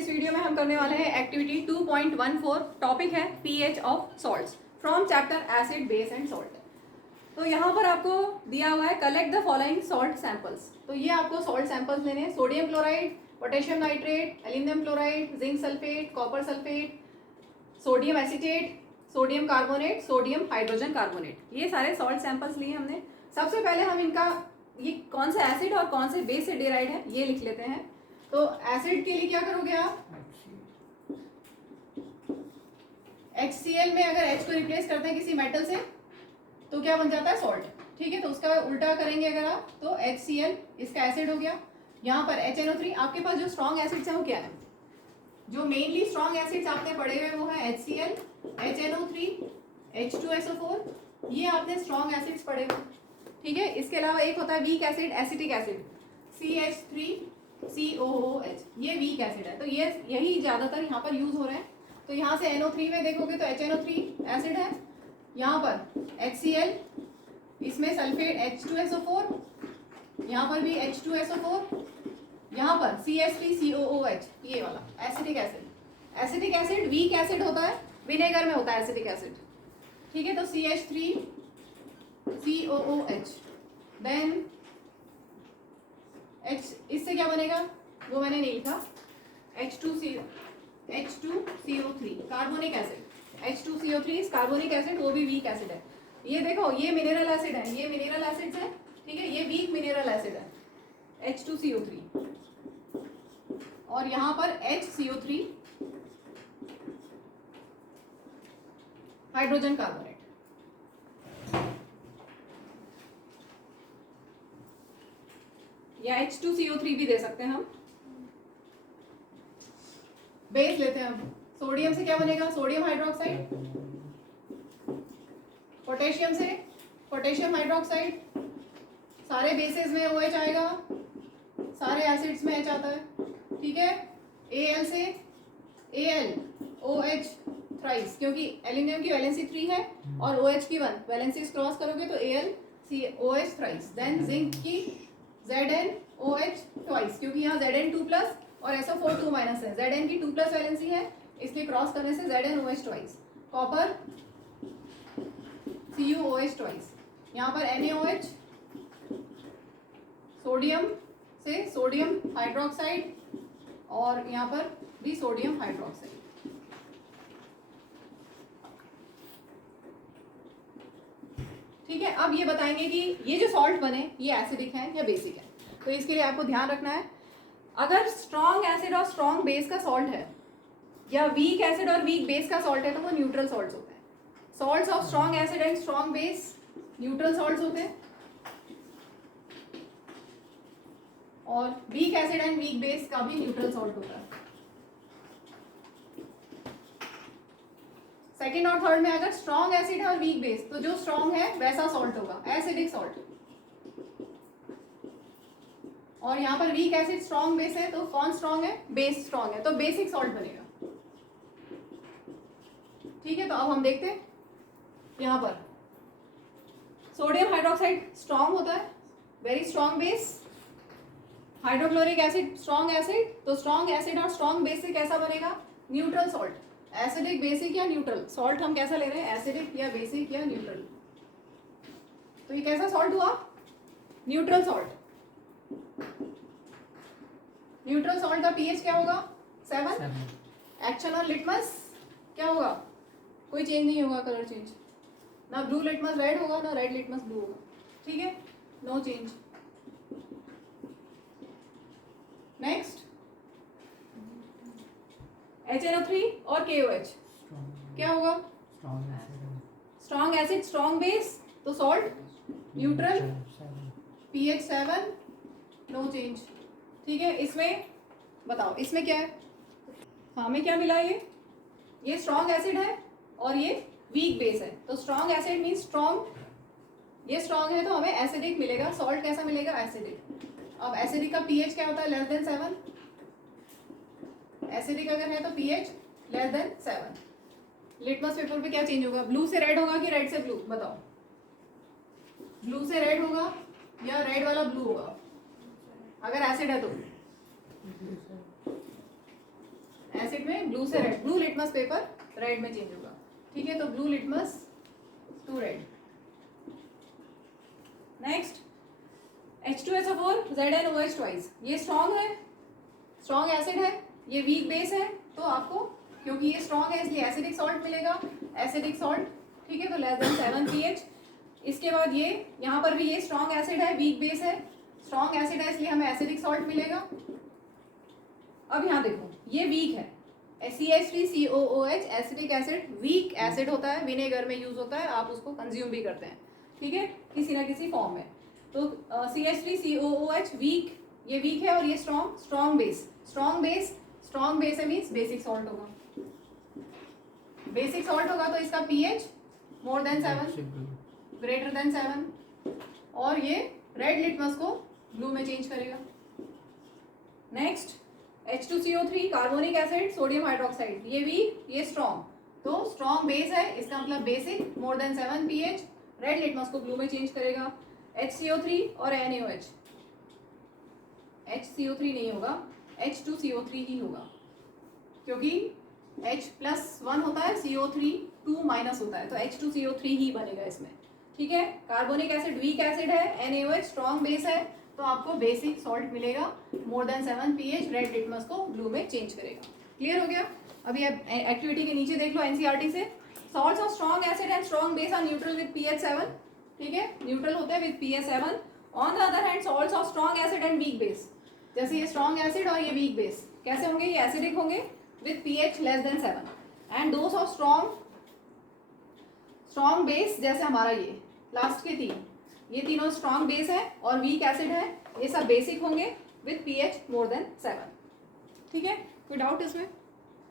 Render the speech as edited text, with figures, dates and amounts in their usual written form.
इस वीडियो में हम करने वाले हैं एक्टिविटी 2.14। टॉपिक है pH of salts from chapter acid base and salt. तो यहाँ पर आपको दिया हुआ है collect the following salt samples. तो ये आपको सॉल्ट सैंपल्स लेने हैं, sodium chloride, potassium nitrate, aluminium chloride, zinc sulphate, copper sulphate, sodium acetate, sodium carbonate, sodium hydrogen carbonate. ये सारे सॉल्ट सैंपल्स लिए हमने। सबसे पहले हम इनका ये कौन सा एसिड और कौन से बेस से डिराइड है ये लिख लेते हैं। तो एसिड के लिए क्या करोगे आप, HCl में अगर H को रिप्लेस करते हैं किसी मेटल से तो क्या बन जाता है, सॉल्ट। ठीक है, तो उसका उल्टा करेंगे अगर आप तो HCl इसका एसिड हो गया। यहाँ पर HNO3, आपके पास जो स्ट्रॉन्ग एसिड्स है वो क्या है, जो मेनली स्ट्रॉन्ग एसिड्स आपने पढ़े हुए वो है HCl, HNO3, H2SO4, ये आपने स्ट्रॉन्ग एसिड्स पढ़े हुए। ठीक है, इसके अलावा एक होता है weak acid, acetic acid, CH3COOH, ये वीक एसिड है। तो ये यही ज़्यादातर यहाँ पर यूज हो रहे हैं। तो यहाँ से NO3 में देखोगे तो HNO3 एसिड है, यहाँ पर HCl, इसमें सल्फेट H2SO4, यहाँ पर भी H2SO4, यहाँ पर CH3COOH, ये वाला acetic acid. Acetic acid weak acid होता है, विनेगर में होता है एसिटिक एसिड। ठीक है, तो CH3COOH, देन H, इससे क्या बनेगा वो मैंने नहीं लिखा, H2CO3 carbonic acid. H2CO3 carbonic acid, वो भी वीक एसिड है। ये देखो, ये मिनरल एसिड है, ये मिनरल एसिड्स है। ठीक है, ये वीक मिनरल एसिड है H2CO3, और यहाँ पर HCO3 हाइड्रोजन कार्बोनेट। या H2CO3 भी दे सकते हैं हम। बेस लेते हैं हम, सोडियम से क्या बनेगा, सोडियम हाइड्रोक्साइड, पोटेशियम से पोटेशियम हाइड्रोक्साइड, सारे बेसेस में OH आएगा, सारे एसिड्स में H आता है। ठीक है, Al से AlOH थ्राइस, क्योंकि एल्यूमिनियम की वैलेंसी 3 है और OH की 1, वैलेंसीज क्रॉस करोगे तो AlCOH थ्राइस। देन जिंक की ZnOH ट्वाइस, क्योंकि यहाँ Zn2+ और SO4 2- है, Zn की 2+ वैलेंसी है, इसलिए क्रॉस करने से ZnOH twice. Copper CuOH twice, यहाँ पर NaOH, सोडियम से सोडियम हाइड्रोक्साइड, और यहाँ पर भी सोडियम हाइड्रोक्साइड। ठीक है, अब ये बताएंगे कि ये जो सॉल्ट बने ये एसिडिक है या बेसिक है। तो इसके लिए आपको ध्यान रखना है, अगर स्ट्रॉन्ग एसिड और स्ट्रॉन्ग बेस का सॉल्ट है या वीक एसिड और वीक बेस का सॉल्ट है तो वो न्यूट्रल सॉल्ट्स होते हैं। Salts of strong acid and strong base neutral salts होते हैं, और weak acid and weak base का भी न्यूट्रल सॉल्ट होता है। सेकेंड और थर्ड में अगर स्ट्रॉन्ग एसिड है और वीक बेस, तो जो स्ट्रॉन्ग है वैसा सॉल्ट होगा, एसिडिक सॉल्ट। और यहाँ पर वीक एसिड स्ट्रॉन्ग बेस है, तो कौन स्ट्रॉन्ग है, बेस स्ट्रॉन्ग है, तो बेसिक सॉल्ट बनेगा। ठीक है, तो अब हम देखते हैं, यहाँ पर सोडियम हाइड्रोक्साइड स्ट्रॉन्ग होता है, very strong base. Hydrochloric acid strong acid, तो स्ट्रॉन्ग एसिड और स्ट्रॉन्ग बेस से कैसा बनेगा, न्यूट्रल सॉल्ट। एसिडिक, बेसिक या न्यूट्रल सॉल्ट हम कैसा ले रहे हैं, एसिडिक या बेसिक या न्यूट्रल। तो ये कैसा सॉल्ट हुआ, न्यूट्रल सॉल्ट। न्यूट्रल सॉल्ट का पीएच क्या होगा, 7। एक्शन ऑन लिटमस क्या होगा, कोई चेंज नहीं होगा, कलर चेंज, ना ब्लू लिटमस रेड होगा ना रेड लिटमस ब्लू होगा। ठीक है, नो चेंज। नेक्स्ट HNO3 और KOH क्या होगा, स्ट्रॉन्ग एसिड स्ट्रॉन्ग बेस, तो salt neutral, pH 7, no change. ठीक है, इसमें बताओ इसमें क्या है, हमें क्या मिला, ये स्ट्रॉन्ग एसिड है और ये वीक बेस है। तो स्ट्रॉन्ग एसिड मीन स्ट्रॉन्ग, ये स्ट्रॉन्ग है तो हमें एसिडिक मिलेगा। सॉल्ट कैसा मिलेगा, एसिडिक। अब एसिडिक का pH क्या होता है, लेस देन 7। एसिडिक अगर है तो pH less than 7। Litmus paper पे क्या चेंज होगा, ब्लू से रेड होगा कि रेड से ब्लू, बताओ। ब्लू से रेड होगा या रेड वाला ब्लू होगा, अगर एसिड है तो। में ब्लू से red, blue litmus paper red में चेंज होगा, ठीक है। तो blue litmus to red. Next H2SO4 ZnOH twice, ये स्ट्रॉन्ग है, स्ट्रॉन्ग एसिड है, ये वीक बेस है, तो आपको क्योंकि ये स्ट्रॉन्ग है इसलिए एसिडिक सॉल्ट मिलेगा, एसिडिक सॉल्ट, ठीक है। तो लेस देन 7 pH। इसके बाद ये यहाँ पर भी ये स्ट्रॉन्ग एसिड है, वीक बेस है, स्ट्रॉन्ग एसिड है इसलिए हमें एसिडिक सॉल्ट मिलेगा। अब यहाँ देखो ये वीक है, CH3COOH acidic acid weak acid होता है, विनेगर में यूज होता है, आप उसको कंज्यूम भी करते हैं, ठीक है, किसी ना किसी फॉर्म में। तो CH3COOH वीक, ये वीक है और ये strong, strong base, strong base, strong base है मीन्स बेसिक सॉल्ट होगा, बेसिक सॉल्ट होगा तो इसका pH मोर देन 7, ग्रेटर देन 7, और ये रेड लिटमस को ब्लू में चेंज करेगा। Next H2CO3 carbonic acid sodium hydroxide, ये वीक ये स्ट्रॉन्ग, तो स्ट्रॉन्ग बेस है, इसका मतलब बेसिक मोर देन 7 pH, रेड लिटमस को ब्लू में चेंज करेगा। HCO3 और NaOH, HCO3 नहीं होगा, H2CO3 ही होगा, क्योंकि H+1 होता है, CO3 2- होता है, तो H2CO3 ही बनेगा इसमें, ठीक है। कार्बोनिक एसिड वीक एसिड है, NaOH स्ट्रॉन्ग बेस है, तो आपको बेसिक सॉल्ट मिलेगा more than 7 pH, red litmus को ब्लू में चेंज करेगा। क्लियर हो गया। अभी आप एक्टिविटी के नीचे देख लो NCERT से, salts of strong acid and strong base are neutral with pH 7, ठीक है, न्यूट्रल होते हैं with pH 7। On the other hand salts of strong acid and weak base, जैसे ये स्ट्रॉन्ग एसिड और ये वीक बेस कैसे होंगे, ये एसिडिक होंगे with pH less than 7, and those of strong base, जैसे हमारा ये लास्ट के तीन, ये तीनों स्ट्रॉन्ग बेस है और वीक एसिड है, ये सब बेसिक होंगे विद pH मोर देन 7, ठीक है। कोई डाउट इसमें?